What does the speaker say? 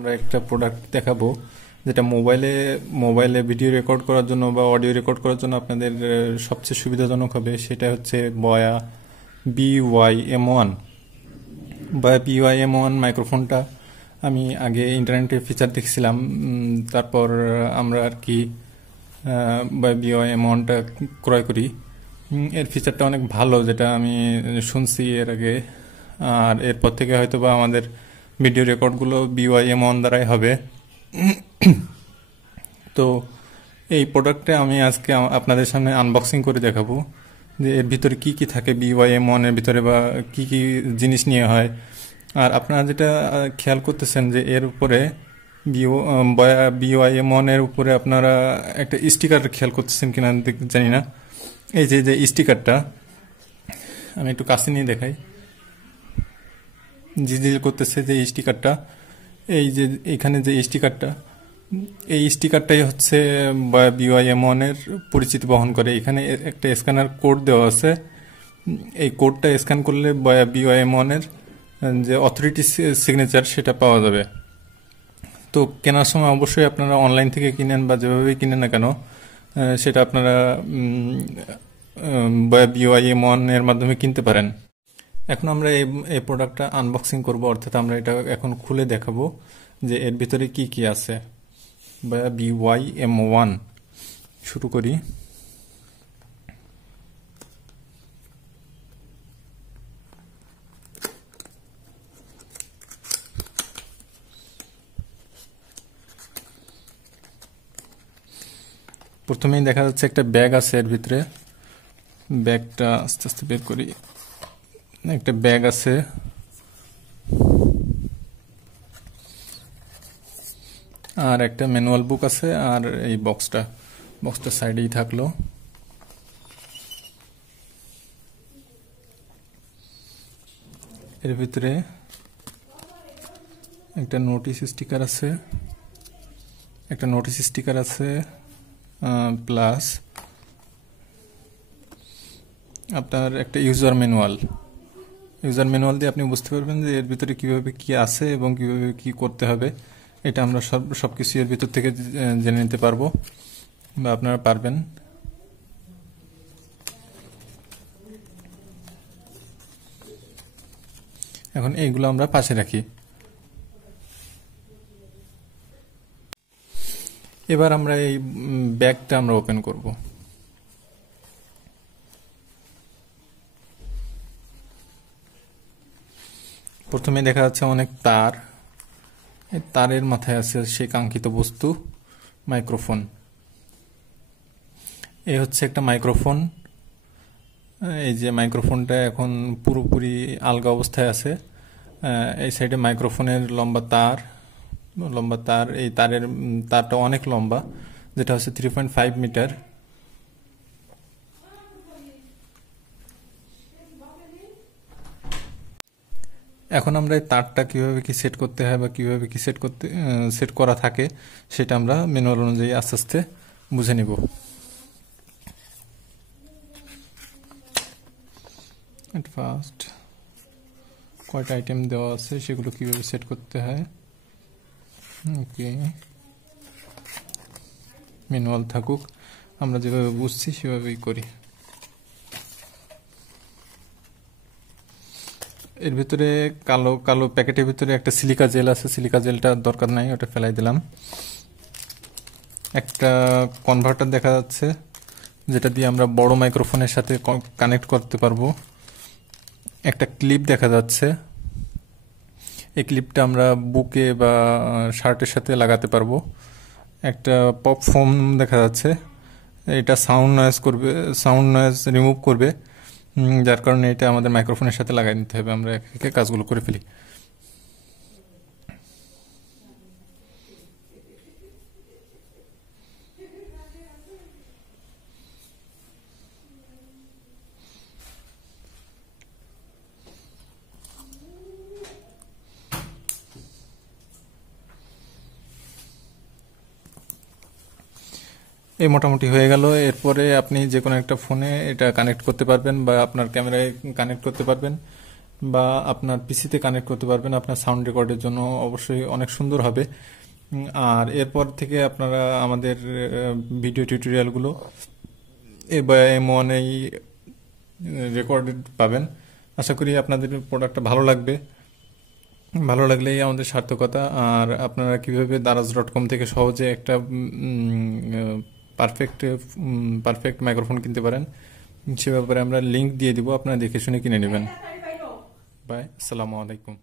আমরা একটা প্রোডাক্ট দেখাবো যেটা মোবাইলে ভিডিও রেকর্ড করার জন্য বা অডিও রেকর্ড করার জন্য আপনাদের সবচেয়ে সুবিধাজনক হবে। সেটা হচ্ছে বয়া BYM1 বা BYM1 মাইক্রোফোনটা আমি আগে ইন্টারনেটে ফিচার দেখছিলাম, তারপর আমরা আর কি BYM1টা ক্রয় করি। এর ফিচারটা অনেক ভালো, যেটা আমি শুনছি এর আগে, আর এরপর থেকে হয়তো বা আমাদের ভিডিও রেকর্ডগুলো BYM1 দ্বারাই হবে। তো এই প্রোডাক্টটা আমি আজকে আপনাদের সামনে আনবক্সিং করে দেখাবো যে এর ভিতরে কি কি থাকে BYM1 এর ভিতরে, বা কি কি জিনিস নিয়ে হয়। আর আপনারা যেটা খেয়াল করতেছেন যে এর উপরে BYM1 এর উপরে আপনারা একটা স্টিকার খেয়াল করতেছেন কিনা জানি না। এই যে স্টিকারটা আমি একটু কাছে নিয়ে দেখাই, জিজিল করতেছে যে স্টিকারটা, এই যে এখানে যে স্টিকারটা, এই স্টিকারটাই হচ্ছে BYM1 এর পরিচিতি বহন করে। এখানে একটা স্ক্যানার কোড দেওয়া আছে, এই কোডটা স্ক্যান করলে BYM1 এর যে অথরিটি সিগনেচার সেটা পাওয়া যাবে। তো কেনার সময় অবশ্যই আপনারা অনলাইন থেকে কিনেন বা যেভাবেই কিনেন না কেন, সেটা আপনারা BYM1 এর মাধ্যমে কিনতে পারেন। এখন আমরা এই প্রোডাক্টটা আনবক্সিং করব, অর্থাৎ আমরা এটা এখন খুলে দেখাবো যে এর ভিতরে কি কি আছে। BYM1 শুরু করি। প্রথমেই দেখা যাচ্ছে একটা ব্যাগ আছে এর ভিতরে। ব্যাগটা আস্তে আস্তে বের করি। একটা ব্যাগ আছে, আর একটা ম্যানুয়াল বুক আছে, আর এই বক্সটা সাইডেই থাকলো। এর ভিতরে একটা নোটিশ স্টিকার আছে, প্লাস আপনার একটা ইউজার ম্যানুয়াল দিয়ে আপনি বুঝতে পারবেন যে এর ভিতরে কিভাবে কি আছে এবং কিভাবে কি করতে হবে। এটা আমরা সবকিছু এর ভিতর থেকে জেনে নিতে পারবো, বা আপনারা পারবেন। এখন এইগুলো আমরা পাশে রাখি। এবার আমরা এই ব্যাগটা আমরা ওপেন করব। প্রথমে দেখা যাচ্ছে অনেক তার। এই তারের মাথায় আছে সেই কাঙ্ক্ষিত বস্তু, মাইক্রোফোন। এই হচ্ছে একটা মাইক্রোফোন। এই যে মাইক্রোফোনটা এখন পুরোপুরি আলগা অবস্থায় আছে। এই সাইডে মাইক্রোফোনের লম্বা তার। এই তারটা অনেক লম্বা, যেটা হচ্ছে 3.5 মিটার। এখন আমরা এই তারটা কিভাবে কি সেট করতে হয় বা কিভাবে কি সেট করা থাকে সেটা আমরা ম্যানুয়াল অনুযায়ী আস্তে আস্তে বুঝে নিব। ফার্স্ট কয়টা আইটেম দেওয়া আছে সেগুলো কিভাবে সেট করতে হয়। ওকে, ম্যানুয়াল থাকুক, আমরা যেভাবে বুঝছি সেভাবেই করি। এর ভিতরে কালো প্যাকেটের ভিতরে একটা সিলিকা জেল আছে। সিলিকা জেলটা দরকার নাই, ওটা ফেলাই দিলাম। একটা কনভার্টার দেখা যাচ্ছে, যেটা দিয়ে আমরা বড় মাইক্রোফোনের সাথে কানেক্ট করতে পারবো। একটা ক্লিপ দেখা যাচ্ছে, এই ক্লিপটা আমরা বুকে বা শার্টের সাথে লাগাতে পারবো। একটা পপ ফোম দেখা যাচ্ছে, এটা সাউন্ড নয়েজ রিমুভ করবে, যার কারণে এটা আমাদের মাইক্রোফোনের সাথে লাগাই নিতে হবে। আমরা একে কাজগুলো করে ফেলি। এই মোটামুটি হয়ে গেল। এরপরে আপনি যে কোনো একটা ফোনে এটা কানেক্ট করতে পারবেন বা আপনার ক্যামেরায় কানেক্ট করতে পারবেন। বা আপনার পিসিতে কানেক্ট করতে পারবেন। আপনার সাউন্ড রেকর্ডের জন্য অবশ্যই অনেক সুন্দর হবে। আর এরপর থেকে আপনারা আমাদের ভিডিও টিউটোরিয়ালগুলো এম1 এই রেকর্ডেড পাবেন। আশা করি আপনাদের প্রোডাক্টটা ভালো লাগবে। ভালো লাগলেই আমাদের সার্থকতা। আর আপনারা কিভাবে daraz.com থেকে সহজে একটা পারফেক্ট মাইক্রোফোন কিনতে পারেন সে ব্যাপারে আমরা লিংক দিয়ে দিব, আপনারা দেখে শুনে কিনে নেবেন। বাই, আসসালামু আলাইকুম।